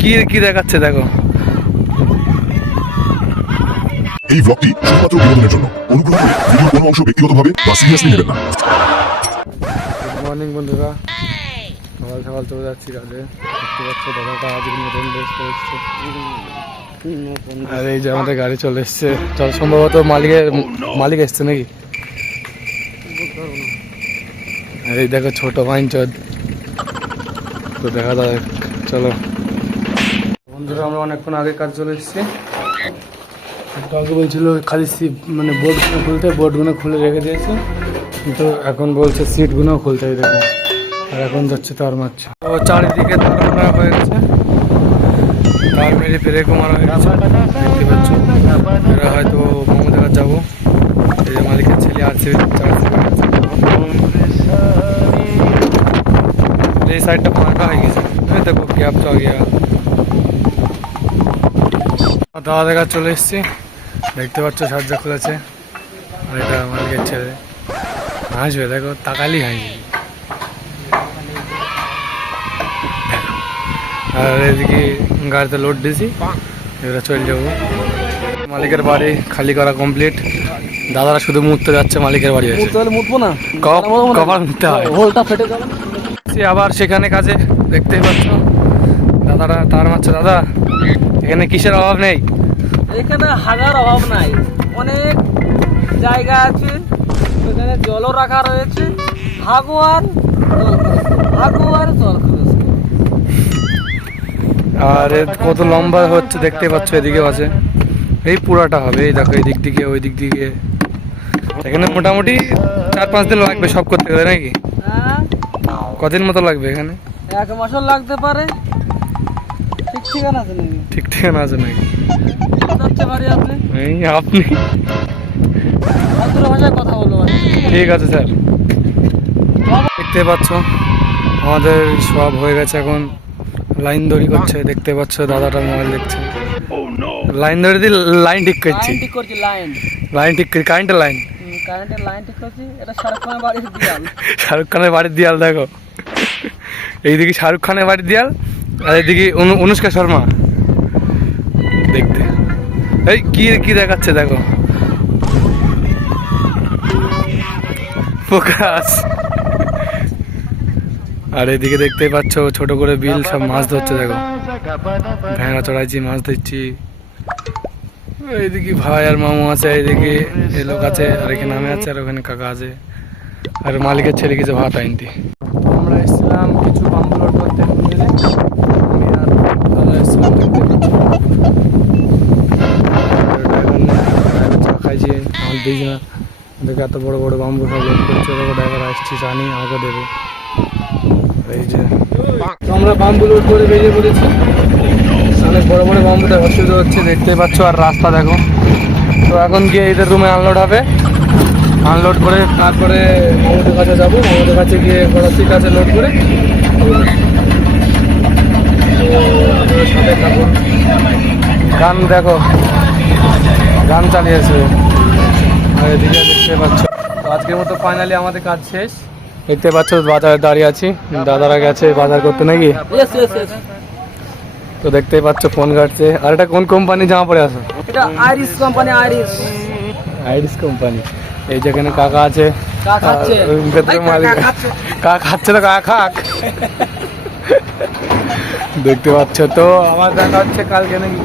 কি কি দেখাচ্ছে দেখো। এই ব্লগটি শুধুমাত্র বিনোদনের জন্য। অনুগ্রহ করে ভিডিওর কোনো অংশ ব্যক্তিগতভাবে বা সিরিয়াসলি নেবেন না। গুড মর্নিং বন্ধুরা, সকাল সকাল চলে যাচ্ছি কাজে। দেখতে পাচ্ছ দাদাটা আজকে নতুন ড্রেস করেছে। আর এই যে আমাদের গাড়ি চলে এসছে, সম্ভবত মালিক এসছে নাকি। আর এই দেখো ছোট বাইনচোদ, তো দেখা যাক। চলো বন্ধুরা, আমরা অনেকক্ষণ আগে কাজ চলে এসেছি। কাউকে বলছিল খালি মানে বোর্ডগুলো খুলতে, বোর্ডগুলো খুলে রেখে দিয়েছে, কিন্তু এখন বলছে সিটগুলোও খুলতে। দেখো, আর এখন যাচ্ছে তার মারছে। তো চারিদিকে তার মারা হয়ে গেছে, তার মেরে ব্রেকও মারা হয়ে গেছে। দেখতে পাচ্ছ, এরা হয়তো মমতার কাছে যাবো। এই যে মালিকের ছেলে আছে, এই সাইডটা ফাঁকা হয়ে গেছে। দেখো গ্যাপ চা গিয়া। দাদা দেখা চলে এসছি, দেখতে পাচ্ছ সাজ্জা খুলেছে। আর এটা মালিকের ছেলে হাসবে, দেখো তাকালি হাসবে। আর এদিকে গাড়িতে লোড দিয়েছি, এবার চলে যাবো। মালিকের বাড়ি খালি করা কমপ্লিট। দাদারা শুধু মুততে যাচ্ছে মালিকের বাড়ি। মুতবো না, কবার মুততে হয়, হোলটা ফেটে যাবে। আবার সেখানে কাজে, দেখতেই পাচ্ছ দাদারা তার মারছে। দাদা, এখানে কিসের অভাব নেই? এখানে হাগার অভাব নাই, অনেক জায়গা আছে, এখানে জলও রাখা রয়েছে। হাগুয়ার জল খরচ। আর কত লম্বা হচ্ছে দেখতে পাচ্ছ, এদিকে আছে। এই পুরাটা হবে, এই দেখো, এই দিক থেকে ওই দিক থেকে। এখানে মোটামুটি 4-5 দিন লাগবে সব করতে গেলে নাকি? কদিন মতো লাগবে এখানে? 1 মাসও লাগতে পারে। ঠিক ঠিকানা আছে নাকি? ঠিক ঠিকানা আছে নাকি? আপনি আপনি ভদ্র ভাষায় কথা বলবো। ঠিক আছে স্যার। দেখতে পাচ্ছ আমাদের সব হয়ে গেছে, এখন লাইন দড়ি করছে। দেখতে পাচ্ছ দাদাটা মোবাইল দেখছে। লাইন দড়ি দিয়ে লাইন ঠিক করছি। লাইন ঠিক করি, কারেন্টের লাইন ঠিক করছি। এটা শাহরুখ খানের বাড়ির দেয়াল। শাহরুখ খানের বাড়ির দেয়াল দেখো, এইদিকে শাহরুখ খানের বাড়ির দেয়াল, আর এইদিকে অনুষ্কা শর্মা। দেখতে এই কি কি দেখাচ্ছে দেখো, ফোকাস। আর এদিকে দেখতেই পাচ্ছ ছোট করে বিল, সব মাছ ধরছে। দেখো, ভেড়া চড়াইছি, মাছ ধরছি। এইদিকে ভাই আর মামু আছে, এইদিকে এই লোক আছে, আর এখানে আমি আছে, আর ওখানে কাকা আছে, আর মালিকের ছেলে কিছু ভাত আনতে। আমরা এসেছিলাম কিছু বাম্বু লোড করতে, আমি আর দাদা এসেছিলাম। চা খাইছি, আমার দিই না। দেখে এত বড় বড় বাম্বু সব লোড করছে। ড্রাইভার আসছি, জানি আমাকে দেবে। এই যে আমরা বাম্বু লোড করে বেরিয়ে পড়েছি। অনেক বড় বড় বাম্বুটা অসুবিধা হচ্ছে, দেখতে পাচ্ছ। আর রাস্তা দেখো। তো এখন গিয়ে এদের রুমে আনলোড হবে, আনলোড করে তারপরে মামুদের কাছে যাবো। মামুদের কাছে গিয়ে গড়াচির কাছে লোড করে সাথে থাকুন। গান দেখো, গান চালিয়েছে। আর এদিকে দেখতে পাচ্ছ। তো আজকের মতো ফাইনালি আমাদের কাজ শেষ। দেখতে পাচ্ছ বাজারে দাঁড়িয়ে আছি, দাদারা গেছে বাজার করতে নাকি। তো দেখতেই পাচ্ছ ফোন ঘাটছে। আর এটা কোন কোম্পানি জামা পরে আসো? এটা আইরিস কোম্পানি। Iris company. এই যেখানে কাকা আছে, কাকা খাচ্ছে না, কাকা খাক। দেখতে পাচ্ছ। তো আমার দেখা হচ্ছে কালকে নাকি।